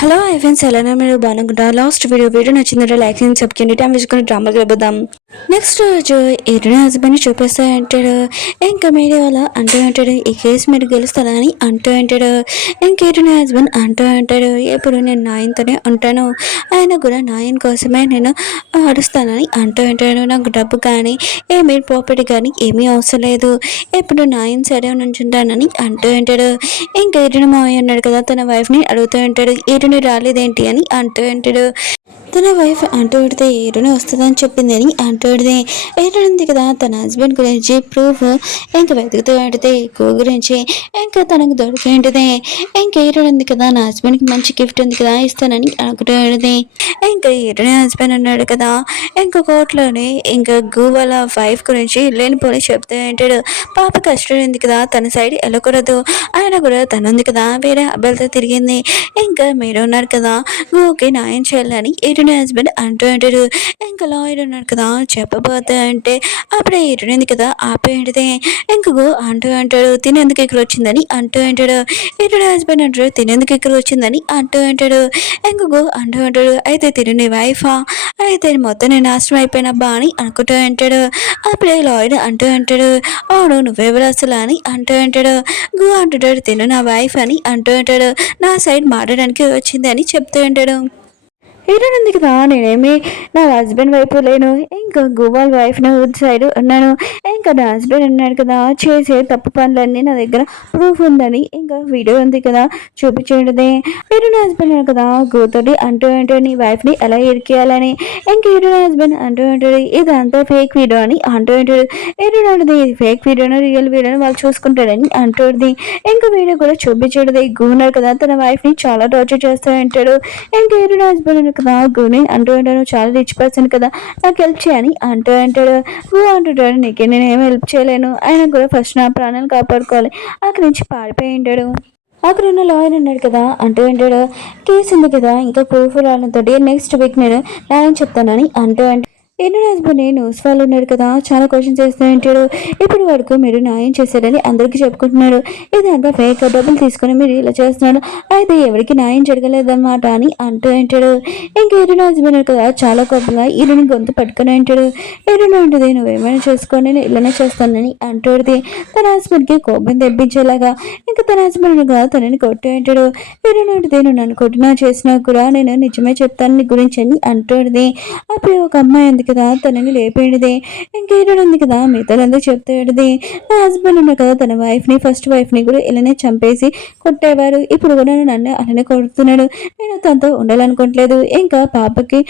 Hello friends, ఎలానే మీరు బాగుంటా? Last video నచ్చిందంటే లైక్ చేయండి, సబ్స్క్రైబ్ చేయండి. టైం వేసుకొని డ్రామాకి వెళ్ళిపోదాం. నెక్స్ట్ రోజు ఎదురు హస్బెండ్ చూపిస్తా అంటాడు. ఇంకా మీడియా వల్ల అంటూ అంటాడు, ఈ కేసు మీరు గెలుస్తారని అంటూ అంటాడు. ఇంకేటనే హస్బెండ్ అంటూ అంటాడు, ఎప్పుడు నేను నాయనతోనే ఉంటాను, ఆయన కూడా నాయన కోసమే నేను అడుస్తానని అంటూ అంటాడు. నాకు డబ్బు కానీ ఏమీ ప్రాపర్టీ కానీ ఏమీ అవసరం లేదు, ఎప్పుడు నాయన సరే నుంచుంటానని అంటూ అంటాడు. ఇంకా ఎటుని మావయ్య అన్నాడు కదా, తన వైఫ్ని అడుగుతూ ఉంటాడు, ఎటుని రాలేదేంటి అని అంటూ అంటాడు. తన వైఫ్ అంటూ పెడితే ఏడునే వస్తుందని చెప్పింది అని అంటూ పెడితే ఏడుంది కదా తన హస్బెండ్ గురించి ప్రూఫ్ ఇంకా వెతుకుతూ ఆడితే ఎక్కువ గురించి ఇంకా తనకు దొరికేంటిదే. ఇంకా ఏడుంది కదా నా హస్బెండ్కి మంచి గిఫ్ట్ ఉంది కదా ఇస్తానని అనుకుంటూ ఆడితే ఇంకా ఏడునే హస్బెండ్ అన్నాడు కదా, ఇంకా కోర్టులోనే ఇంకా గూవల వైఫ్ గురించి లేనిపోని చెప్తూ ఉంటాడు. పాప కష్టం ఉంది కదా, తన సైడ్ వెళ్ళకూడదు, ఆయన కూడా తనుంది కదా వేరే అబ్బాయిలతో తిరిగింది, ఇంకా మీరు ఉన్నారు కదా గోకి న్యాయం చేయాలని ఎటుని హస్బెండ్ అంటూ అంటాడు. ఇంకా లాయర్ ఉన్నారు కదా చెప్పబోతే అంటే అప్పుడే ఎటునింది కదా ఆపేంటిదే. ఇంకా గో అంటూ అంటాడు, తినేందుకు ఇక్కడ వచ్చిందని అంటూ అంటాడు. ఎటుని హస్బెండ్ అంటాడు, తినేందుకు ఇక్కడ వచ్చిందని అంటూ అంటాడు. ఇంకా గో అంటూ అంటాడు, అయితే తిని వైఫా, అయితే మొత్తం నేను నాశనం అయిపోయినబ్బా అని అనుకుంటూ అంటాడు. అప్పుడే లాయర్ అంటూ అంటాడు, అవును నువ్వెవరు అసలు అని అంటూ అంటాడు. గో అంటుంటాడు, తిను నా వైఫ్ అని అంటూ అంటాడు. నా సైడ్ మాట్లాడడానికి వచ్చింది అని చెప్తూ ఉంటాడు. ఉంది కదా నేనేమి నా హస్బెండ్ వైపు లేను, ఇంకా గోవాల్ వైఫ్ సైడ్ ఉన్నాను. ఇంకా నా హస్బెండ్ ఉన్నాడు కదా చేసే తప్పు పనులన్నీ నా దగ్గర ప్రూఫ్ ఉందని ఇంకా వీడియో ఉంది కదా చూపించేది. మీరు నా హస్బెండ్ కదా గోతోటి అంటూ అంటాడు నీ వైఫ్ని ఎలా ఇరికేయాలని. ఇంకా నా హస్బెండ్ అంటూ అంటాడు ఇదంతా ఫేక్ వీడియో అని అంటూ అంటాడు. ఏడునాడుది ఇది ఫేక్ వీడియోను రియల్ వీడియోని వాళ్ళు చూసుకుంటాడని అంటుంది. ఇంకా వీడియో కూడా చూపించేది. గూన్నారు కదా తన వైఫ్ని చాలా టార్చర్ చేస్తూ ఉంటాడు. ఇంకా నా హస్బెండ్ కదా గుని అంటూ ఉంటాడు, చాలా రిచ్ పర్సన్ కదా నాకు హెల్ప్ చేయని అంటూ అంటాడు. గో అంటుంటాడు, నీకే నేను ఏం హెల్ప్ చేయలేను, ఆయన కూడా ఫస్ట్ నా ప్రాణాలు కాపాడుకోవాలి, అక్కడి నుంచి పారిపోయి ఉంటాడు. అక్కడ ఉన్న లాయర్ ఉన్నాడు కదా అంటూ ఉంటాడు, కేసు ఉంది కదా ఇంకా ప్రూఫ్ రావడంతో నెక్స్ట్ వీక్ నేను న్యాయం చెప్తానని అంటూ అంటే ఎన్నో హస్బెండ్ న్యూస్ వాళ్ళు ఉన్నాడు కదా చాలా క్వశ్చన్స్ చేస్తూ ఉంటాడు. ఇప్పటి వరకు మీరు న్యాయం చేశారని అందరికీ చెప్పుకుంటున్నాడు, ఇదంతా ఫేక్ డబ్బులు తీసుకుని మీరు ఇలా చేస్తున్నాడు, అయితే ఎవరికి న్యాయం జరగలేదన్నమాట అని అంటూ ఉంటాడు. ఇంకా ఎరుణ హస్బెండ్ కదా చాలా కోపంగా ఇరుని గొంతు పట్టుకుని ఉంటాడు. ఎరుణ ఉంటుంది నువ్వేమైనా చేసుకొని నేను ఇలానే చేస్తానని అంటుంది. తన హస్బెండ్కి కోపం తెప్పించేలాగా ఇంకా తన హస్బెండ్ కదా తనని కొట్టు ఉంటాడు. ఎరుణ ఉంటుంది నువ్వు నన్ను కొట్టినా చేసినా కూడా నేను నిజమే చెప్తాను నీ గురించి అని అంటుంది. అప్పుడు ఒక అమ్మాయి ఉంది కదా తనని లేపేడిది. ఇంకేడు ఉంది కదా మిగతాలందరూ చెప్తాడుది నా హస్బెండ్ ఉన్న కదా తన వైఫ్ని ఫస్ట్ వైఫ్ని కూడా ఇలానే చంపేసి కొట్టేవారు, ఇప్పుడు కూడా నన్ను అలానే కొడుతున్నాడు, నేను తనతో ఉండాలనుకోవట్లేదు, ఇంకా పాపకి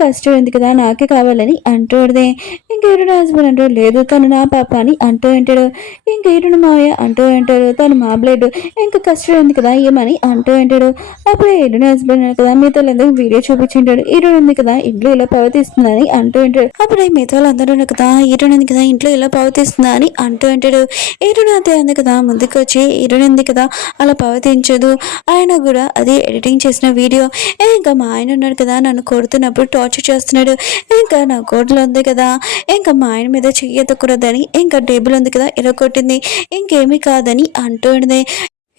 కష్టం ఉంది కదా నాకే కావాలని అంటాడుది. ఇంకేడు హస్బెండ్ అంటాడు లేదు తను నా పాప అని అంటూ ఉంటాడు. ఇంకేడు మావయ్య అంటూ ఉంటాడు తను మా బ్లడ్, ఇంకా కష్టం ఉంది కదా ఏమని అంటూ ఉంటాడు. అప్పుడు ఏడు హస్బెండ్ కదా మీతో వీడియో చూపించుంటాడు, ఈడు ఉంది కదా ఇంట్లో ఇలా ప్రవర్తిస్తుందని అంటూ ఉంటాడు. అప్పుడు మిగతా వాళ్ళందరూ కదా ఈరునుంది కదా ఇంట్లో ఇలా ప్రవర్తిస్తుందా అని అంటూ ఉంటాడు. ఈరును అదే ఉంది కదా ముందుకు వచ్చి ఈరునుంది కదా అలా ప్రవర్తించదు, ఆయన కూడా అది ఎడిటింగ్ చేసిన వీడియో, ఇంకా మా ఆయన ఉన్నాడు కదా నన్ను కొడుతున్నప్పుడు టార్చర్ చేస్తున్నాడు, ఇంకా నా కోట్లో ఉంది కదా ఇంకా మా ఆయన మీద చెయ్యెత్తకూడదని ఇంకా టేబుల్ ఉంది కదా ఇలా కొట్టింది, ఇంకేమీ కాదని అంటుంది.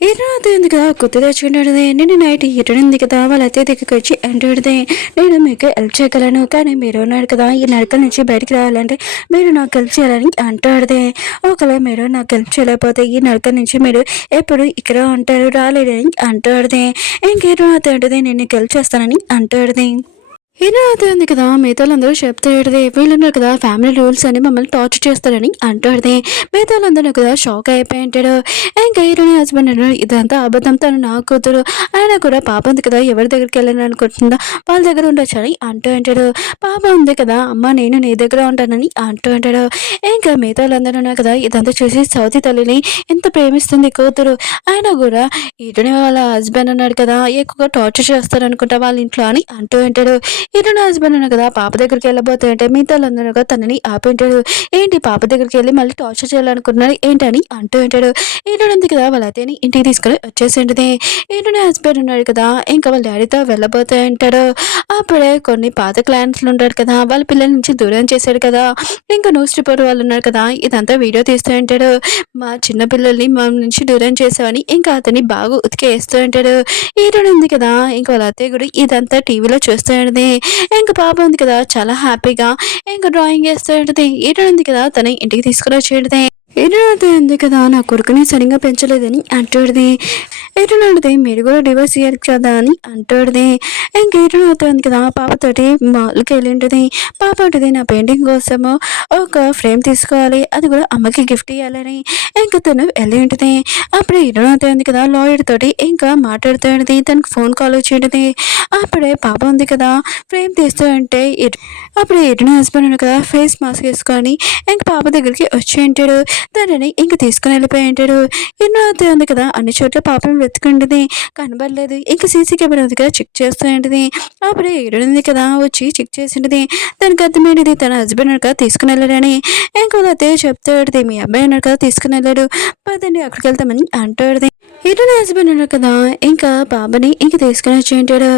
ఈరోజు ఉంది కదా గుర్తు తెచ్చుకున్నాడు, నేను నైట్ ఇటునుంది కదా వాళ్ళ అత్తే దగ్గరికి వచ్చి అంటాడుదే నేను మీకు హెల్ప్ చేయగలను, కానీ మీరు ఉన్నారు కదా ఈ నడకల నుంచి బయటికి రావాలంటే మీరు నాకు హెల్ప్ చేయాలని అంటాడుదే. ఒకవేళ మీరు నాకు హెల్ప్ చేయలేకపోతే ఈ నడకల నుంచి మీరు ఎప్పుడు ఇక్కడ ఉంటారు రాలేదని అంటాడుదే. ఇంకేదో అంటది నేను నీకు హెల్ప్ చేస్తానని అంటాడుదే. హీరో అయితే ఉంది కదా మిగతాలందరూ చెప్తాడుదే వీళ్ళున్నారు కదా ఫ్యామిలీ రూల్స్ అని మమ్మల్ని టార్చర్ చేస్తారని అంటాడుదే. మిగతాలందరూ కదా షాక్ అయిపోయి ఉంటాడు. ఇంకా హీరోని హస్బెండ్ అంటాడు ఇదంతా అబద్ధం, తను నా కూతురు, ఆయన కూడా పాప ఉంది కదా ఎవరి దగ్గరికి వెళ్ళని అనుకుంటుందా వాళ్ళ దగ్గర ఉండొచ్చు అని అంటూ ఉంటాడు. పాప ఉంది కదా అమ్మ నేను నీ దగ్గర ఉంటానని అంటూ ఉంటాడు. ఇంకా మిగతాలందరూ ఉన్నారు కదా ఇదంతా చూసి సౌతి తల్లిని ఎంత ప్రేమిస్తుంది కూతురు, ఆయన కూడా హీరోని వాళ్ళ హస్బెండ్ ఉన్నాడు కదా ఎక్కువగా టార్చర్ చేస్తారు అనుకుంటా వాళ్ళ ఇంట్లో అని అంటూ ఉంటాడు. ఇటు నా హస్బెండ్ అన్న కదా పాప దగ్గరికి వెళ్ళబోతే అంటే మిగతా వాళ్ళందరూ తనని ఆపింటాడు. ఏంటి పాప దగ్గరికి వెళ్ళి మళ్ళీ టార్చర్ చేయాలనుకున్నారు ఏంటని అంటూ ఉంటాడు. ఏంటంది కదా వాళ్ళ అతని ఇంటికి తీసుకొని వచ్చేసింటది. ఏంటో నా హస్బెండ్ ఉన్నాడు కదా ఇంకా వాళ్ళ డాడీతో వెళ్ళబోతే అంటాడు. అప్పుడే కొన్ని పాత క్లయింట్స్లు ఉంటారు కదా వాళ్ళ పిల్లల నుంచి దూరం చేశాడు కదా ఇంకా న్యూస్ రిపోర్ట్ వాళ్ళు ఉన్నారు కదా ఇదంతా వీడియో తీస్తూ ఉంటాడు. మా చిన్న పిల్లల్ని మా నుంచి దూరం చేసామని ఇంకా అతన్ని బాగా ఉతికేస్తూ ఉంటాడు. ఈరోజు ఉంది కదా ఇంకా వాళ్ళ అత్తయ్య కూడా ఇదంతా టీవీలో చూస్తూ ఉంటుంది. ఇంకా పాప ఉంది కదా చాలా హ్యాపీగా ఇంకా డ్రాయింగ్ వేస్తూ ఉంటుంది. ఈరోజు ఉంది కదా తన ఇంటికి తీసుకుని వచ్చేది. ఎటు ఉంది కదా నా కొడుకుని సరిగ్గా పెంచలేదని అంటాడుది. ఎటు నడితే మీరు కూడా డివోర్స్ ఇయ్యారు కదా అని అంటాడుది. ఇంకా ఎటు అవుతుంది కదా పాపతోటి మాల్కి వెళ్ళింటుంది. పాప ఉంటుంది నా పెయింటింగ్ కోసము ఒక ఫ్రేమ్ తీసుకోవాలి అది కూడా అమ్మకి గిఫ్ట్ ఇవ్వాలని ఇంకా తను వెళ్ళి ఉంటుంది. అప్పుడే ఎటు అవుతుంది కదా లాయర్ తోటి ఇంకా మాట్లాడుతూ తనకు ఫోన్ కాల్ వచ్చి ఉంటుంది. అప్పుడే పాప ఉంది కదా ఫ్రేమ్ తీస్తూ ఉంటే అప్పుడే ఎటు హస్బెండ్ ఉంది కదా ఫేస్ మాస్క్ వేసుకొని ఇంక పాప దగ్గరికి వచ్చి ఉంటాడు. తనని ఇంక తీసుకుని వెళ్ళిపోయి ఉంటాడు. ఎన్నో ఉంది కదా అన్ని చోట్ల పాపను వెతుకుంటుంది కనబడలేదు. ఇంక సీసీ కెమెరా ఉంది కదా చెక్ చేస్తూ ఉంటుంది. అప్పుడే ఏడుంది కదా వచ్చి చెక్ చేసి ఉంటుంది. దానికి అర్థమైనది తన హస్బెండ్ కదా తీసుకుని వెళ్ళాడని. ఇంకో అదే చెప్తాడు మీ అబ్బాయి అన్నాడు కదా తీసుకుని వెళ్ళాడు పదండి అక్కడికి వెళ్తామని అంటాడు. ఇటు హస్బెండ్ అన్నాడు కదా ఇంకా బాబుని ఇంక తీసుకుని వచ్చి ఉంటాడు.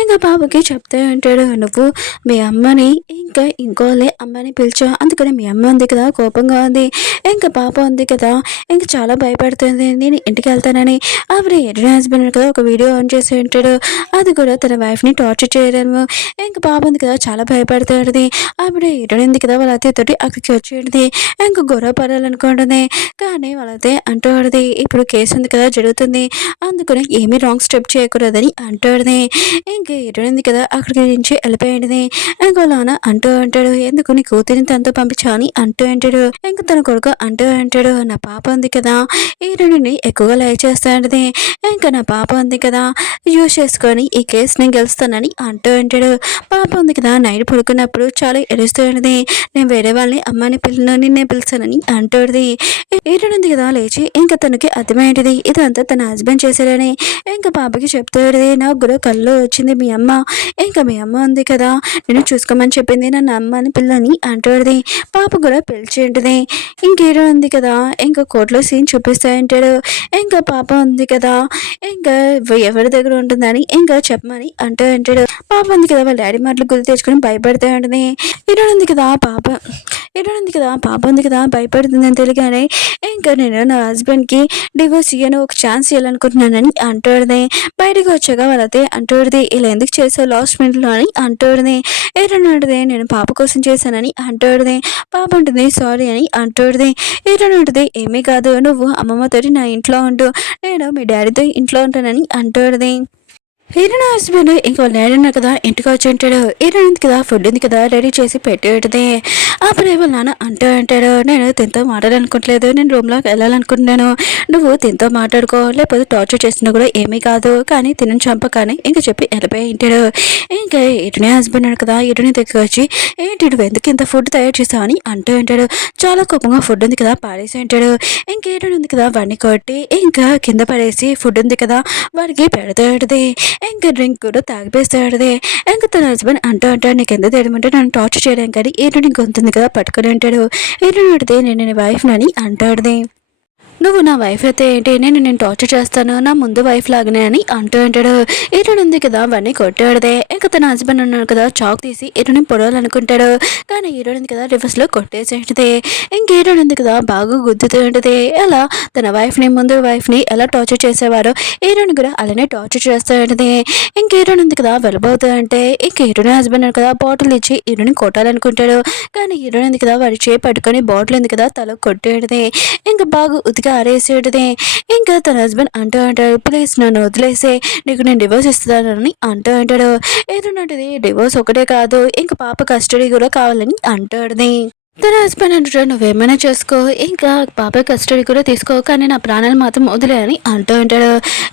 ఇంకా బాబుకి చెప్తా ఉంటాడు నువ్వు మీ అమ్మని ఇంకా ఇంకోలే అమ్మని పిలిచావు అందుకని మీ అమ్మ ఉంది కదా కోపంగా ఉంది ఇంకా పాప ఉంది కదా ఇంకా చాలా భయపడుతుంది నేను ఇంటికి వెళ్తానని. అప్పుడు ఎటు హస్బెండ్ కదా ఒక వీడియో ఆన్ చేసి ఉంటాడు. అది కూడా తన వైఫ్ని టార్చర్ చేయడము ఇంకా పాప ఉంది కదా చాలా భయపడుతుంది. అప్పుడు ఎటు ఉంది కదా వాళ్ళ అత్తయ్యతోటి అక్కడికి వచ్చేది ఇంకా గొడవ పడాలనుకుంటుంది. కానీ వాళ్ళ అత్తయ్య అంటూ ఇప్పుడు కేసు ఉంది కదా జరుగుతుంది అందుకని ఏమీ రాంగ్ స్టెప్ చేయకూడదని అంటాడుది. ఇంకా ఎటుంది కదా అక్కడికి నుంచి వెళ్ళిపోయాడుది. ఇంకా నాన్న అంటూ అంటాడు ఎందుకు నీ కూతురిని తనతో పంపించా అని అంటూ అంటాడు. ఇంకా తన కొడుకు అంటూ అంటాడు నా పాప ఉంది కదా ఈ రెండుని ఎక్కువగా లైక్ చేస్తాడుది. ఇంకా నా పాప ఉంది కదా యూజ్ చేసుకొని ఈ కేసు నేను గెలుస్తానని అంటూ అంటాడు. పాప ఉంది కదా నైట్ పడుకున్నప్పుడు చాలా ఎడుస్తూ ఉంటుంది. నేను వేరే వాళ్ళని అమ్మాని పిల్లని నిన్నే పిలుస్తానని అంటాడుది. ఈరుంది కదా లేచి ఇంకా తనకి అర్థమైంది ఇదంతా తన హస్బెండ్ చేశాడని. ఇంకా పాపకి చెప్తాడు నాకు కూడా కళ్ళు వచ్చింది మీ అమ్మ ఇంకా మీ అమ్మ ఉంది కదా నేను చూసుకోమని చెప్పింది నన్ను అమ్మని పిల్లని అంటాడుది. పాప కూడా పిలిచి ఉంటుంది. ఇంకేదో ఉంది కదా ఇంకా కోర్టులో సీన్ చూపిస్తాయంటాడు. ఇంకా పాప ఉంది కదా ఇంకా ఎవరి దగ్గర ఉంటుందని ఇంకా చెప్పమని అంటూ అంటాడు. పాప ఉంది కదా వాళ్ళ డాడీ మాటలు గుర్తు తెచ్చుకొని భయపడుతూ ఉంటుంది. ఈరోజు ఉంది కదా పాప ఉంది కదా భయపడుతుందని తెలియగానే ఇంకా నేను నా హస్బెండ్కి డివోర్స్ ఇయ్యను ఒక ఛాన్స్ ఇవ్వాలనుకుంటున్నానని అంటాడుది. బయటకు వచ్చాక వాళ్ళతే అంటాడుది ఇలా ఎందుకు చేసావు లాస్ట్ మినిట్లో అని అంటాడుది. ఏటంటుంది నేను పాప కోసం చేశానని అంటాడుది. పాప ఉంటుంది సారీ అని అంటాడుది. ఏటంటుంది ఏమీ కాదు నువ్వు అమ్మమ్మతోటి నా ఇంట్లో ఉండు నేను మీ డాడీతో ఇంట్లో ఉంటానని అంటాడుది. హీరోయిన్ హస్బెండ్ ఇంకో డాడీ ఉన్నారు కదా ఇంటికి వచ్చి ఉంటాడు. హీరోయిన్ కదా ఫుడ్ ఉంది కదా రెడీ చేసి పెట్టేది. అప్పుడు వాళ్ళ నాన్న అంటూ అంటాడు నేను తింతో మాట్లాడాలనుకోవట్లేదు నేను రూమ్లోకి వెళ్ళాలనుకుంటున్నాను నువ్వు తింతో మాట్లాడుకో లేకపోతే టార్చర్ చేసినా కూడా ఏమీ కాదు కానీ తినని చంపకాని ఇంకా చెప్పి వెళ్ళిపోయి ఉంటాడు. ఇంకా ఇటునే హస్బెండ్ ఉన్నాడు కదా ఇటుని దగ్గర వచ్చి ఏంటి ఎందుకు ఇంత ఫుడ్ తయారు చేసావని అంటూ ఉంటాడు. చాలా కోపంగా ఫుడ్ ఉంది కదా పాడేసి ఉంటాడు. ఇంకేటో ఉంది కదా వాడిని కొట్టి ఇంకా కింద పడేసి ఫుడ్ ఉంది కదా వాడికి పెడతాడుది. ఇంకా డ్రింక్ కూడా తాగిపేస్తాడుది. ఇంకా తన హస్బెండ్ అంటూ అంటాడు నీకు ఎంత తేడమంటే నన్ను టార్చర్ చేయడానికి కానీ ఏటో నీకు ఉంటుంది కదా పట్టుకుని ఉంటాడు. ఏటో అడితే నేను నీ వైఫ్ నని అంటాడుది. నువ్వు నా వైఫ్ అయితే ఏంటి నేను టార్చర్ చేస్తాను నా ముందు వైఫ్ లాగానే అని అంటూ అంటాడు. ఏటోడు ఉంది కదా వాడిని కొట్టాడుదే. ఇంకా తన హస్బెండ్ ఉన్నాడు కదా చాక్ తీసి ఏటోని పొడవాలనుకుంటాడు కానీ ఏటోడు ఉంది కదా రివర్స్లో కొట్టేసేంటిది. ఇంకేటోడు ఉంది కదా బాగా గుద్దుతూ ఉంటుంది. అలా తన వైఫ్ని ముందు వైఫ్ని ఎలా టార్చర్ చేసేవారో ఏటోని కూడా అలానే టార్చర్ చేస్తూ ఉంటుంది. ఇంకేటోడు ఉంది కదా వెళ్ళబోతూ అంటే ఇంకేటోని హస్బెండ్ కదా బాటిల్ ఇచ్చి ఏటోని కొట్టాలనుకుంటాడు కానీ ఏటోడు ఉంది కదా వాడి చేయి పట్టుకొని బాటిల్ ఉంది కదా తల కొట్టేది. ఇంకా బాగా ఉతికి ఆరేసేటిది. ఇంకా తన హస్బెండ్ అంటూ అంటాడు ప్లీజ్ నన్ను వదిలేసే నీకు నేను డివోర్స్ ఇస్తానని అంటూ అంటాడు. ఏదన్నది డివోర్స్ ఒకటే కాదు ఇంకా పాప కస్టడీ కూడా కావాలని అంటాడుది. తన హస్బెండ్ అంటాడు నువ్వేమైనా చేసుకో ఇంకా పాప కస్టడీ కూడా తీసుకో కానీ నా ప్రాణాలు మాత్రం వదిలే అని అంటూ ఉంటాడు.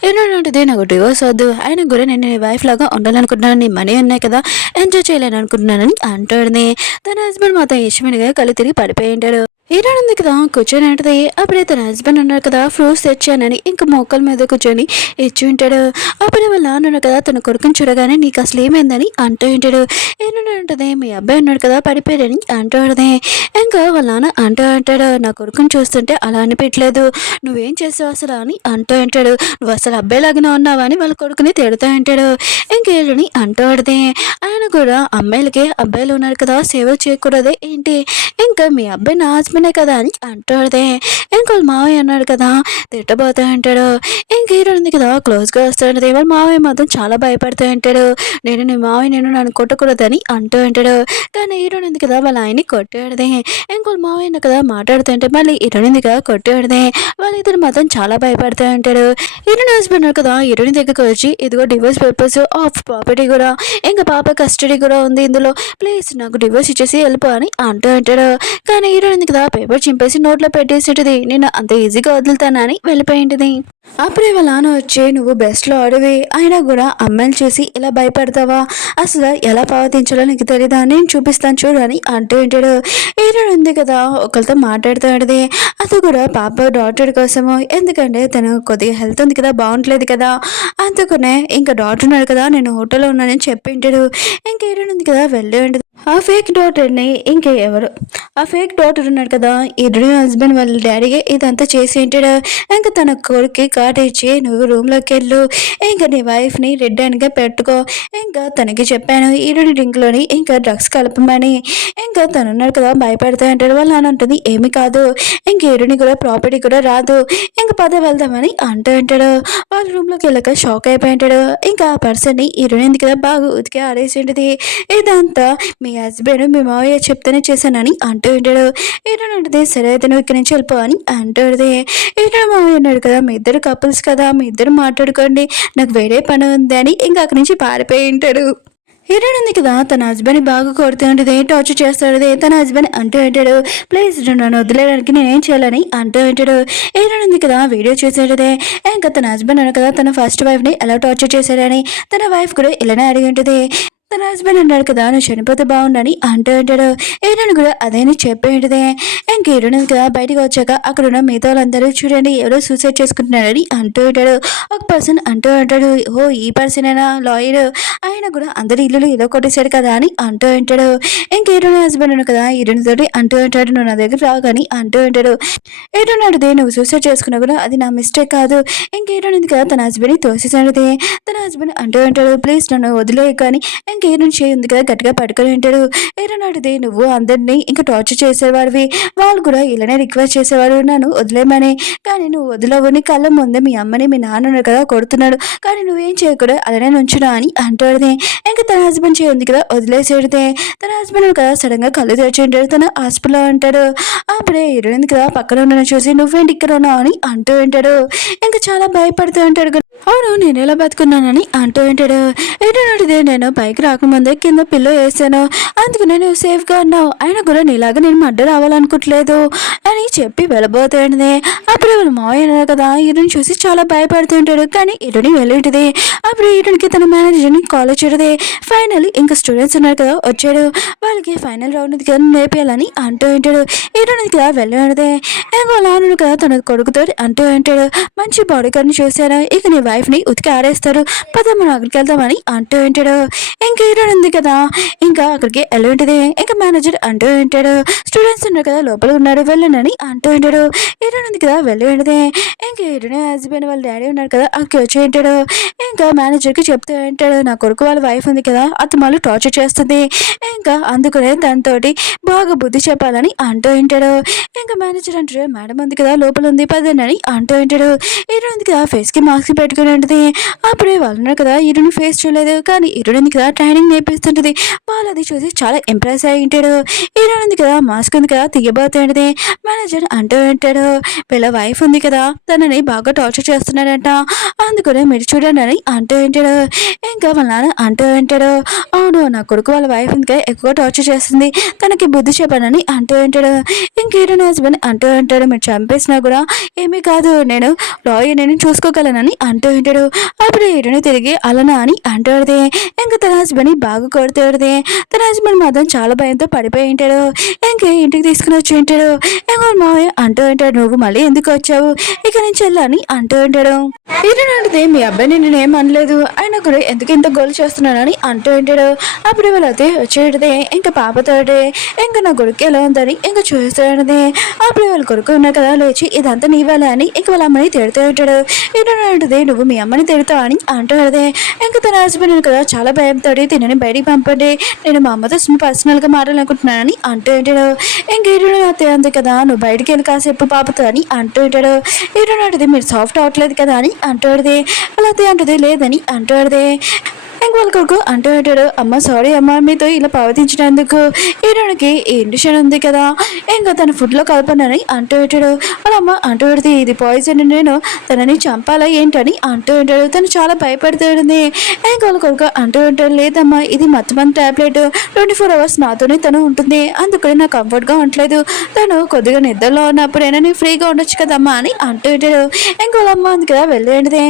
ఏంటంటే నాకు డివోర్స్ వద్దు ఆయన కూడా నేను నీ వైఫ్ లాగా ఉండాలనుకుంటున్నాను నీ మనీ ఉన్నాయి కదా ఎంజాయ్ చేయాలని అనుకుంటున్నానని అంటాడుని. తన హస్బెండ్ మాత్రం యశ్మినిగా కళ్ళు తిరిగి పడిపోయి ఉంటాడు. హీరోయిన్ ఉంది కదా కూర్చొని అంటది. అప్పుడే తన హస్బెండ్ ఉన్నారు కదా ఫ్రూట్స్ తెచ్చానని ఇంకా మోకాల మీద కూర్చొని ఇచ్చి ఉంటాడు. అప్పుడే వాళ్ళ నాన్న ఉన్నారు కదా తన కొడుకుని చూడగానే నీకు అసలు ఏమైందని అంటూ ఉంటాడు. ఏమన్నా అంటది మీ అబ్బాయి ఉన్నాడు కదా పడిపోయాడని అంటూ ఉంటది. ఇంకా వాళ్ళ నాన్న అంటూ అంటాడు నా కొడుకుని చూస్తుంటే అలా అనిపించలేదు, నువ్వేం చేసావు అసలు అని అంటూ ఉంటాడు. నువ్వు అసలు అబ్బాయిలాగానే ఉన్నావా అని వాళ్ళ కొడుకుని తిడుతూ ఉంటాడు. ఇంకేళ్ళని అంటూ ఉంటది. ఆయన కూడా అమ్మాయిలకి అబ్బాయిలు ఉన్నారు కదా సేవ చేయకూడదే ఏంటి, ఇంకా మీ అబ్బాయి నా హస్బెండే కదా అని అంటాడే. ఇంకోళ్ళ మావయ్య అన్నాడు కదా తిట్టబోతూ ఉంటాడు. ఇంక హీరోయిన్ ఉంది కదా క్లోజ్గా వస్తాడు. వాళ్ళ మావయ్య మాత్రం చాలా భయపడుతూ ఉంటాడు. నీ మావయ్య నన్ను కొట్టకూడదని అంటూ ఉంటాడు. కానీ హీరోయిన్ ఉంది కదా వాళ్ళ ఆయన్ని కొట్టాడదే. ఇంకోళ్ళ మావయ్య కదా మాట్లాడుతుంటే మళ్ళీ హీరోయిన్ ఉంది కదా కొట్టాడదే. వాళ్ళిద్దరు మాత్రం చాలా భయపడుతూ ఉంటాడు. హీరోయిన్ హస్బెండ్ కదా హీరోయిన్ దగ్గరకు వచ్చి ఇదిగో డివోర్స్ పేపర్స్ ఆఫ్ ప్రాపర్టీ కూడా ఇంకా పాప కస్టడీ కూడా ఉంది ఇందులో, ప్లీజ్ నాకు డివోర్స్ ఇచ్చేసి వెళ్ళిపో అని అంటూ అంటాడు. కానీ హీరోయిన్ కదా పేపర్ చింపేసి నోట్లో పెట్టేసేటది. నేను అంత ఈజీగా వదులుతానని వెళ్ళిపోయింటిది. అప్పుడే వాళ్ళ నాన్న వచ్చి నువ్వు బెస్ట్లో అడివి అయినా కూడా అమ్మాయిలు చూసి ఇలా భయపడతావా, అసలు ఎలా ప్రవర్తించాలో నీకు తెలీదా, నేను చూపిస్తాను చూడు అని అంటూ ఉంటాడు. హీరోయిన్ ఉంది కదా ఒకరితో మాట్లాడుతూ ఉంటుంది. అది కూడా పాప డాక్టర్ కోసము, ఎందుకంటే తను కొద్దిగా హెల్త్ ఉంది కదా బాగుంటలేదు కదా, అందుకనే ఇంకా డాక్టర్ ఉన్నాడు కదా నేను హోటల్లో ఉన్నానని చెప్పి ఉంటాడు. ఇంక హీరోయిన్ ఉంది కదా వెళ్ళి ఉంటుంది. ఆ ఫేక్ డాక్టర్ని ఇంకా ఎవరు ఆ ఫేక్ డాక్టర్ ఉన్నాడు కదా ఇద్దరు హస్బెండ్ వాళ్ళ డాడీగా ఇదంతా చేసి ఉంటాడు. ఇంకా తన కొడుక్కి కాట ఇచ్చి నువ్వు రూమ్లోకి వెళ్ళు, ఇంకా నీ వైఫ్ని రెడ్ హ్యాండ్గా పెట్టుకో, ఇంకా తనకి చెప్పాను ఈరోజు డ్రింక్లోని ఇంకా డ్రగ్స్ కలపమని. ఇంకా తను ఉన్నాడు కదా భయపడతా అంటాడు. వాళ్ళ నాన్న ఉంటుంది ఏమి కాదు, ఇంక ఈరుని కూడా ప్రాపర్టీ కూడా రాదు, ఇంకా పద వెళ్దామని అంటూ ఉంటాడు. వాళ్ళ రూమ్లోకి వెళ్ళాక షాక్ అయిపోయి ఉంటాడు. ఇంకా ఆ పర్సన్ని ఈరుని ఎందుకు కదా బాగా ఉతికి ఆడేసి ఉంటుంది. ఇదంతా మీ హస్బెండ్ మీ మావయ్య చెప్తేనే చేశానని అంటూ ఉంటాడు. ఏంటంటే సరే అయితే నువ్వు ఇక్కడి నుంచి వెళ్ళిపో అని అంటుంది. ఏంటో మావయ్య అన్నాడు కదా మీ ఇద్దరు కపుల్స్ కదా మీ ఇద్దరు మాట్లాడుకోండి, నాకు వేరే పని ఉంది అని ఇంకా అక్కడి నుంచి పారిపోయి ఉంటాడు. హీరోయిన్ ఉంది కదా తన హస్బెండ్ బాగా కొడుతూ ఉంటుంది, టార్చర్ చేస్తాడు. తన హస్బెండ్ అంటూ ఉంటాడు ప్లీజ్ నన్ను వదిలేయడానికి నేనేం చేయాలని అంటూ ఉంటాడు. హీరోయిన్ ఉంది కదా వీడియో చేసేటదే. ఇంకా తన హస్బెండ్ అన్నాడు కదా తన ఫస్ట్ వైఫ్ని ఎలా టార్చర్ చేశాడని, తన వైఫ్ కూడా ఇలానే అడిగి ఉంటుంది. తన హస్బెండ్ అన్నాడు కదా నువ్వు చనిపోతే బాగుండని అంటూ ఉంటాడు. హీరోయిన్ కూడా అదేని చెప్పేంటిదే. ఇంక హీరోయిన్ కదా బయటకు వచ్చాక అక్కడ ఉన్న మిగతా వాళ్ళందరూ చూడండి ఎవరో సూసైడ్ చేసుకుంటున్నాడని అంటూ ఉంటాడు. ఒక పర్సన్ అంటూ ఉంటాడు ఓ ఈ పర్సన్ అయినా లాయర్, ఆయన కూడా అందరి ఇల్లు ఇలా కొట్టేశాడు కదా అని అంటూ ఉంటాడు. ఇంక హీరోయిన్ హస్బెండ్ అను కదా హీరోయిన్ తోటి అంటూ ఉంటాడు నువ్వు నా దగ్గర రావు కానీ అంటూ ఉంటాడు. హీరోయిన్ అడితే నువ్వు సూసైడ్ చేసుకున్నా కూడా అది నా మిస్టేక్ కాదు, ఇంక హీరోయిన్ కదా తన హస్బెండ్ని తోసేసాడితే. తన హస్బెండ్ అంటూ ఉంటాడు ప్లీజ్ నన్ను వదిలే కానీ, ఇంక హీరోయిన్ చేయి ఉంది కదా గట్టిగా పట్టుకొని ఉంటాడు. హీరోయిన్ అడితే నువ్వు అందరినీ ఇంకా టార్చర్ చేసేవాడివి, వాళ్ళు కూడా ఇలానే రిక్వెస్ట్ చేసేవారు నన్ను వదిలేమని, కానీ నువ్వు వదిలేవు, నీ కళ్ళ ముందే మీ అమ్మని మీ నాన్న కదా కొడుతున్నాడు, కానీ నువ్వేం చేయకూడదు అలానే నుంచున్నా అని అంటాడు. ఇంకా తన హస్బెండ్ చేయి ఉంది కదా వదిలేసేడితే. తన హస్బెండ్ కదా సడన్ గా కళ్ళు తెరిచి ఉంటాడు, తన హాస్పిటల్లో ఉంటాడు. అప్పుడే హీరోయిన్ కదా పక్కన ఉన్న చూసి నువ్వేంటి ఇక్కడ ఉన్నావు అని అంటూ ఉంటాడు. ఇంకా చాలా భయపడుతూ ఉంటాడు. అవును నేను ఎలా బతుకున్నానని అంటూ ఉంటాడు. ఏంటంటే నేను పైకి రాకముందే కింద పిల్లో వేసాను, అందుకు నేను సేఫ్గా ఉన్నావు, అయినా కూడా నీలాగా నేను మడ్డ రావాలనుకోవట్లేదు అని చెప్పి వెళ్ళబోతుంది. అప్పుడు వాళ్ళ మావయ్య కదా హీరోని చూసి చాలా భయపడుతూ ఉంటాడు. కానీ హీరోని వెళ్ళేటిది. అప్పుడు హీరోనికి తన మేనేజర్ని కాల్ వచ్చేది. ఫైనల్ ఇంకా స్టూడెంట్స్ ఉన్నారు కదా వచ్చాడు, వాళ్ళకి ఫైనల్ రౌండ్ కదా నేర్పియాలని అంటూ ఉంటాడు. హీరోని కదా వెళ్ళేది. ఇంకో నాన్న కదా తన కొడుకుతో అంటూ ఉంటాడు మంచి బాడీ గార్డ్ని చూశారా, ఇక నీ వైఫ్ని ఉతికి ఆడేస్తారు, పద మనం అక్కడికి వెళ్దామని అంటూ ఉంటాడు. ఇంకా హీరోయిన్ ఉంది కదా ఇంకా అక్కడికి వెళ్ళి ఉంటుంది. ఇంకా మేనేజర్ అంటూ ఉంటాడు స్టూడెంట్స్ ఉన్నారు కదా లోపల ఉన్నాడు వెళ్ళనని అంటూ ఉంటాడు. హీరోయిన్ ఉంది కదా వెళ్ళి ఉంటుంది. ఇంకా హీరోయిన్ హస్బెండ్ వాళ్ళ డాడీ ఉన్నారు కదా అక్కడికి వచ్చి ఉంటాడు. ఇంకా మేనేజర్కి చెప్తూ ఉంటాడు నా కొడుకు వాళ్ళ వైఫ్ ఉంది కదా అతను వాళ్ళు టార్చర్ చేస్తుంది, ఇంకా అందుకనే దానితోటి బాగా బుద్ధి చెప్పాలని అంటూ ఉంటాడు. ఇంకా మేనేజర్ అంటాడు మేడం ఉంది కదా లోపల ఉంది పదని అంటూ ఉంటాడు. హీరోయిన్ ఉంది కదా ఫేస్కి మాస్క్ పెట్టుకుని ఉంటుంది. అప్పుడే వాళ్ళు ఉన్నారు కదా హీరోయిన్ ఫేస్ చూడలేదు, కానీ హీరోయిన్ ఉంది కదా ట్రైనింగ్ నేర్పిస్తుంటుంది. వాళ్ళు అది చూసి చాలా ఇంప్రెస్ అయి ఉంటాడు. హీరోయిన్ ఉంది కదా మాస్క్ ఉంది కదా తీయబోతుంటుంది. మేనేజర్ అంటూ ఉంటాడు వీళ్ళ వైఫ్ ఉంది కదా తనని బాగా టార్చర్ చేస్తున్నాడంట, అందుకనే మీరు చూడండి అని అంటూ ఉంటాడు. ఇంకా వాళ్ళ నాన్న అంటూ ఉంటాడు అవును నా కొడుకు వాళ్ళ వైఫ్ ఇంకా ఎక్కువ టార్చర్ చేస్తుంది, తనకి బుద్ధి చెప్పానని అంటూ ఉంటాడు. ఇంక హీరోయిన్ హస్బెండ్ అంటూ ఉంటాడు మీరు చంపేసినా కూడా ఏమీ కాదు, నేను లాయర్ నేను చూసుకోగలనని అంటూ అంటూ ఉంటాడు. అప్పుడు హీరోని తిరిగి అలానా అని అంటాడుదే. ఇంకా తన హస్బెండ్ బాగా కొడుతాడుదే. తన హస్బెండ్ మాత్రం చాలా భయంతో పడిపోయి ఉంటాడు. ఇంకా ఇంటికి తీసుకుని వచ్చి ఉంటాడు. ఇంకా మావయ్య అంటూ ఉంటాడు, నువ్వు మళ్ళీ ఎందుకు వచ్చావు ఇక నుంచి వెళ్ళని అంటూ ఉంటాడు. హీరోని అడిగితే మీ అబ్బాయిని నేనేం అనలేదు, ఆయన కూడా ఎందుకు ఇంత గోల్ చేస్తున్నానని అంటూ ఉంటాడు. అప్పుడు వాళ్ళైతే వచ్చేటదే ఇంకా పాపతోటే ఇంకా నా కొడుకు ఎలా ఉందని ఇంకా చూస్తాడదే. అప్పుడు వాళ్ళ కొడుకు ఉన్నా కదా లేచి ఇదంతా నీ వల్ల అని ఇంక వాళ్ళ అమ్మని తిడుతూ ఉంటాడు. ఏంటంటే నువ్వు మీ అమ్మని తిడతావు అని అంటాడే. ఇంకా తన హస్బెండ్ కదా చాలా భయంతో తినని బయటికి పంపండి, నేను మా అమ్మతో పర్సనల్గా మాట్లాడాలనుకుంటున్నానని అంటూ ఉంటాడు. ఇంకేంటో అత్తయ్య అంది కదా నువ్వు బయటికి వెళ్ళి కాసేపు పాపతో అని అంటూ ఉంటాడు. ఏంటంటే మీరు సాఫ్ట్ అవ్వట్లేదు కదా అని అంటాడుదే. అలా అత్తయ్య అంటుంది లేదని అంటాడుదే. ఇంక వాళ్ళ కొడుకు అంటూ ఉంటాడు, అమ్మ సారీ అమ్మ మీతో ఇలా ప్రవర్తించినందుకు, హీరోనికి ఇండిషన్ ఉంది కదా ఇంకా తన ఫుడ్లో కలపనని అంటూ ఉంటాడు. వాళ్ళ అమ్మ అంటూ ఉంటుంది ఇది పాయిజన్, నేను తనని చంపాలా ఏంటని అంటూ ఉంటాడు. తను చాలా భయపడుతూ ఉంటుంది. ఇంకా వాళ్ళ కొడుకు అంటూ ఉంటాడు, లేదమ్మా ఇది మత్తమంది టాబ్లెట్ 24 hours నాతోనే తను ఉంటుంది, అందుకని నాకు కంఫర్ట్గా ఉండలేదు, తను కొద్దిగా నిద్రలో ఉన్నప్పుడైనా నేను ఫ్రీగా ఉండొచ్చు కదమ్మా అని అంటూ ఉంటాడు. ఇంకా వాళ్ళ అమ్మ ఉంది కదా వెళ్ళేది.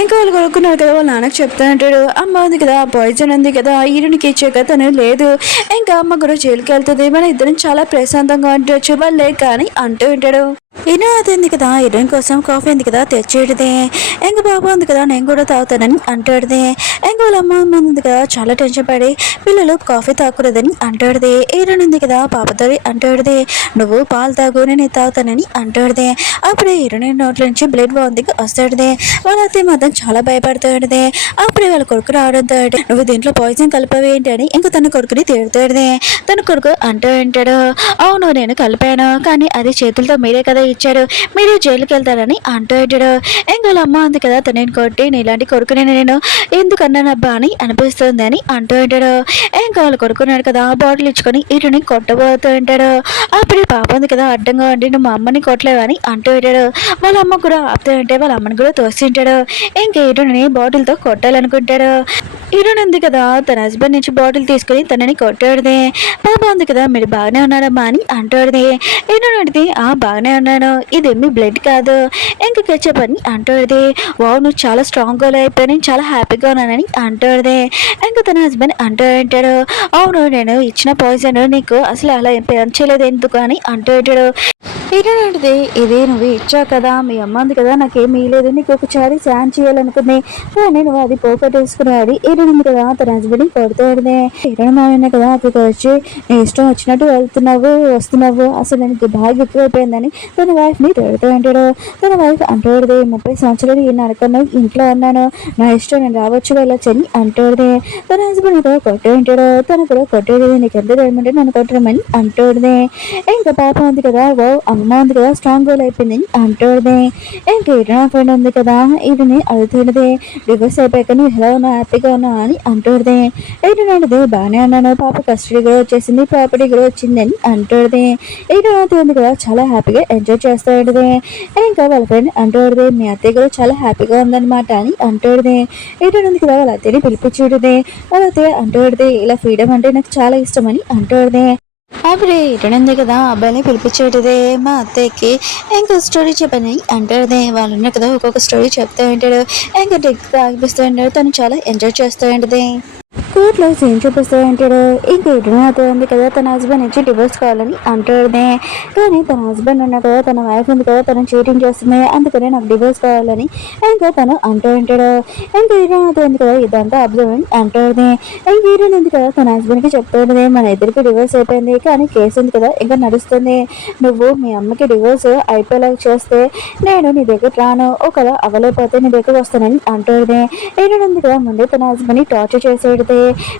ఇంకా వాళ్ళు కొనుక్కున్నారు కదా వాళ్ళ నాన్నకు చెప్తా అంటాడు, అమ్మ ఉంది కదా పాయిజన్ ఉంది కదా హీరోనికి ఇచ్చాక తను లేదు, ఇంకా అమ్మ కూడా జైలుకి వెళ్తుంది, మన ఇద్దరం చాలా ప్రశాంతంగా ఉండొచ్చు వాళ్ళే కానీ అంటూ ఉంటాడు. ఈయన అది ఉంది కదా హీరోయిన్ కోసం కాఫీ ఉంది కదా తెచ్చేటిదే. ఇంకా బాబు ఉంది కదా నేను కూడా తాగుతానని అంటాడుదే. ఇంకా వాళ్ళ అమ్మ ఉంది కదా చాలా టెన్షన్ పడి పిల్లలు కాఫీ తాగకూడదని అంటాడుదే. హీరోయిన్ ఉంది కదా పాపతో అంటాడుదే, నువ్వు పాలు తాగు నేను తాగుతానని అంటాడుదే. అప్పుడే హీరోయిన్ నోట్ల నుంచి బ్లడ్ బాగుంది వస్తాడుదే. వాళ్ళైతే మాత్రం చాలా భయపడతాడుదే. అప్పుడే వాళ్ళ కొడుకు రావడంతో నువ్వు దీంట్లో పాయిజన్ కలిపేవి ఏంటి అని ఇంకా తన కొడుకుని తిడతాడుదే. తన కొడుకు అంటూ ఉంటాడు, అవును నేను కలిపాను కానీ అది చేతులతో మీరే కదా ఇచ్చారు, మీరు జైలుకి వెళ్తారని అంటూ ఉంటాడు. ఇంకా వాళ్ళ అమ్మ ఉంది కదా తనని కొట్టి ఇలాంటి కొడుకుని నేను ఎందుకన్నానబ్బా అని అనిపిస్తుంది అని అంటూ ఉంటాడు. ఇంకా వాళ్ళు కొడుకున్నాడు కదా బాటిల్ ఇచ్చుకొని ఇటుని కొట్టబోతూ ఉంటాడు. అప్పుడు పాప ఉంది కదా అడ్డంగా ఉండి నువ్వు మా అమ్మని కొట్టలేవు అని అంటూ ఉంటాడు. వాళ్ళ అమ్మ కూడా ఆపుతూ ఉంటే వాళ్ళ అమ్మని కూడా తోస్తుంటాడు. ఇంకా ఇటుని బాటిల్తో కొట్టాలనుకుంటాడు. హీరోయిన్ ఉంది కదా తన హస్బెండ్ నుంచి బాటిల్ తీసుకుని తనని కొట్టాడుదే. పాప ఉంది కదా మీరు బాగానే ఉన్నారమ్మా అని అంటాడుదే. హీరోయిన్ అడిగితే బాగానే ఉన్నాను, ఇదేమి బ్లడ్ కాదు ఇంకా కెచ్చప్ అని అంటాడుదే. వావ్ నువ్వు చాలా స్ట్రాంగ్గా అయిపోయి నేను చాలా హ్యాపీగా ఉన్నానని అంటాడుదే. ఇంకా తన హస్బెండ్ అంటూ ఉంటాడు, అవును నేను ఇచ్చిన పాయిజన్ నీకు అసలు అలా ఏం పెంచలేదు ఎందుకు అని అంటూ ఉంటాడు. ఏంటంటే ఇది నువ్వు ఇచ్చావు కదా మీ అమ్మ ఉంది కదా నాకేమీ లేదు, నీకు ఒకసారి సాయం చేయాలనుకుంది కానీ నువ్వు అది పోగొట్టేసుకునేది ఏడుంది కదా తన హస్బెండ్ కొడుతాడుదే. ఇరవై మావిన కదా అక్కడికి వచ్చి నీ ఇష్టం వచ్చినట్టు వెళ్తున్నావు వస్తున్నావు అసలు నీకు బాగా ఎక్కువైపోయిందని తన వైఫ్ ని తిడుతూ ఉంటాడు. తన వైఫ్ అంటాడుదే 30 సంవత్సరాలు ఈ నడకను ఇంట్లో ఉన్నాను, నా ఇష్టం నేను రావచ్చు వెళ్ళొచ్చు అని అంటాడుదే. తన హస్బెండ్ కూడా కొట్టే ఉంటాడు. తను కూడా కొట్టేది నీకు ఎంత ధైర్యమంటే నన్ను కొట్టడమని అంటాడుదే. ఇంకా పాప ఉంది కదా అమ్మ ఉంది కదా స్ట్రాంగ్ గోల్ అయిపోయింది అంటాడుదే. ఇంకా ఇటనా ఫ్రెండ్ ఉంది కదా ఇటుని అడుగుతాడుదే, డివోర్స్ అయిపోయాక నువ్వు ఎలా ఉన్నా హ్యాపీగా ఉన్నా అని అంటాడుదే. ఏంటంటే బాగానే అన్నాను, పాప కస్టడీ కూడా వచ్చేసింది ప్రాపర్టీ కూడా వచ్చింది అని అంటాడుదే. ఏంటంటే ఉంది కదా చాలా హ్యాపీగా ఎంజాయ్ చేస్తాడుదే. ఇంకా వాళ్ళ ఫ్రెండ్ అంటాడుదే మీ అత్తయ్య కూడా చాలా హ్యాపీగా ఉందన్నమాట అని అంటాడుదే. ఏంటంటే కదా వాళ్ళ అత్తయ్యని పిలిపించుడుదే. వాళ్ళ అత్తయ్య అంటాడుదే ఇలా ఫ్రీడమ్ అంటే నాకు చాలా ఇష్టం అని అంటాడుదే. అప్పుడే ఇటనుంది కదా అబ్బాయిని పిలిపించేటదే మా అత్తయ్యకి ఇంకా స్టోరీ చెప్పని అంటాడుదే. వాళ్ళు ఉన్నారు కదా ఒక్కొక్క స్టోరీ చెప్తూ ఉంటాడు. ఇంకా డ్రింక్ తాగిపిస్తూ ఉంటాడు. తను చాలా ఎంజాయ్ చేస్తూ ఉంటుంది. కోర్టులో సీన్ చూపిస్తూ ఉంటాడు. ఇంకా ఇటునే అవుతుంది కదా తన హస్బెండ్ నుంచి డివోర్స్ కావాలని అంటాడుదే. కానీ తన హస్బెండ్ ఉన్న కదా తన వైఫ్ ఉంది కదా తను చీటింగ్ చేస్తుంది అందుకని నాకు డివోర్స్ కావాలని ఇంకా తను అంటూ ఉంటాడు. ఇంకా హీరోయిన్ అవుతుంది కదా ఇదంతా అబ్జర్వ్ అని అంటాడుదే. ఇంకా హీరోయిన్ ఉంది కదా తన హస్బెండ్ కి చెప్తూ ఉంటుంది మన ఇద్దరికి డివోర్స్ అయిపోయింది కానీ కేసు ఉంది కదా ఇంకా నడుస్తుంది, నువ్వు మీ అమ్మకి డివోర్స్ అయిపోయేలా చేస్తే నేను నీ దగ్గర రాను, ఒకవేళ అవ్వలేకపోతే నీ దగ్గర వస్తానని అంటాడుదే. హీరోయిన్ ఉంది కదా ముందే తన హస్బెండ్ ని టార్చర్ చేసేది,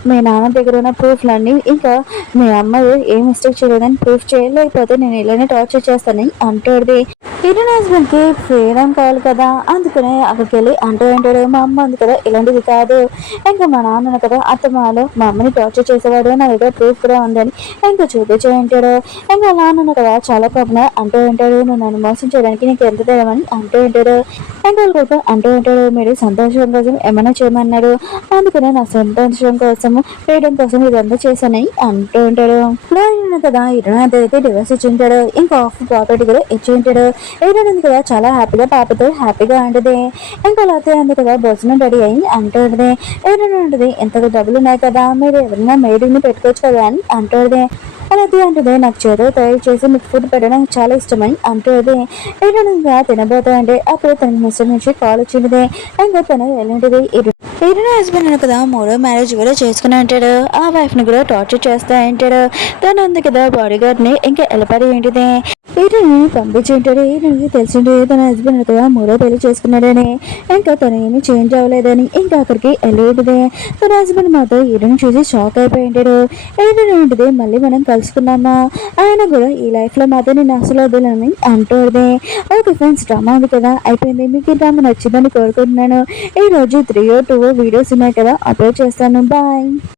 మీ నాన్న దగ్గర ఉన్న ప్రూఫ్లన్నీ ఇంకా మీ అమ్మాయి ఏ మిస్టేక్ చేయలేదని ప్రూఫ్ చేయలేకపోతే నేను ఇలానే టార్చర్ చేస్తానని అంటాడుది. హీరోయిన్ హస్బెండ్ కి ఫ్రీడమ్ కావాలి కదా అందుకనే అక్కడికి వెళ్ళి అంటూ ఉంటాడు, మా అమ్మ ఉంది కదా ఇలాంటిది కాదు, ఇంకా మా నాన్న కదా అత్తమాలో మా అమ్మని టార్చర్ చేసేవాడు నా దగ్గర ప్రూఫ్ కూడా ఉందని ఇంకా చూపించే ఉంటాడు. ఇంకా నాన్న కదా చాలా కోపంగా అంటూ ఉంటాడు, నువ్వు నన్ను మోసం చేయడానికి నీకు ఎంత ధైర్యమని అంటూ ఉంటాడు. ఇంకా వాళ్ళు అంటూ ఉంటాడు మీరు సంతోషం కోసం ఏమైనా చేయమన్నాడు అందుకనే నా సంతోషం కోసము ఫ్రీడమ్ కోసం ఇదంతా చేశానని అంటూ ఉంటాడు. ఏంటంటే కదా ఇరవై అయితే డివోర్స్ ఇచ్చి ఉంటాడు, ఇంకా ఆఫ్ ప్రాపర్టీ కూడా ఇచ్చి ఉంటాడు. ఏంటంటే కదా చాలా హ్యాపీగా పాపతో హ్యాపీగా ఉంటుంది. ఇంకా అలాగే అంది కదా భోజనం రెడీ అయ్యి అంటూ ఉంటుంది. ఏంటంటే ఎంతగా డబ్బులు ఉన్నాయి కదా, మీరు ఎవరైనా మేడిని పెట్టుకోవచ్చు కదా అని అంటుంది. అలాగే అంటుంది నాకు చేతో తయారు చేసి మీకు ఫుడ్ పెట్టడం చాలా ఇష్టమని అంటుంది. ఏంటంటే తినబోతాయంటే అప్పుడు తన మిస్టర్ నుంచి కాల్ వచ్చింది. ఇంకా తను ఎలాంటిది ఈరోజు హస్బెండ్ కదా మూడో మ్యారేజ్ కూడా చేసుకుని ఉంటాడు. ఆ వైఫ్ ని కూడా టార్చర్ చేస్తా ఉంటాడు. తను ఉంది కదా బాడీ గార్డ్ ని ఇంకా ఎలపడి ఏంటిది ఈయనని పంపించి ఉంటాడు. ఈయనకి తెలిసింది తన హస్బెండ్ కదా మూడో పెళ్లి చేసుకున్నాడని, ఇంకా తను ఏమి చేంజ్ అవ్వలేదని ఇంకా అక్కడికి వెళ్ళేటిది. తన హస్బెండ్ మాత్రం ఈయనని చూసి షాక్ అయిపోయి ఉంటాడు. ఏంటిది మళ్ళీ మనం కలుసుకున్నామా, ఆయన కూడా ఈ లైఫ్ లో మాత్రం నేను అసలు వదలని అంటుంది. ఓకే ఫ్రెండ్స్, డ్రామా ఉంది కదా అయిపోయింది. మీకు ఈ డ్రామా నచ్చిందని కోరుకుంటున్నాను. ఈ రోజు 3 or 2 వీడియోస్ ఉన్నాయి కదా అప్లోడ్ చేస్తాను. బాయ్.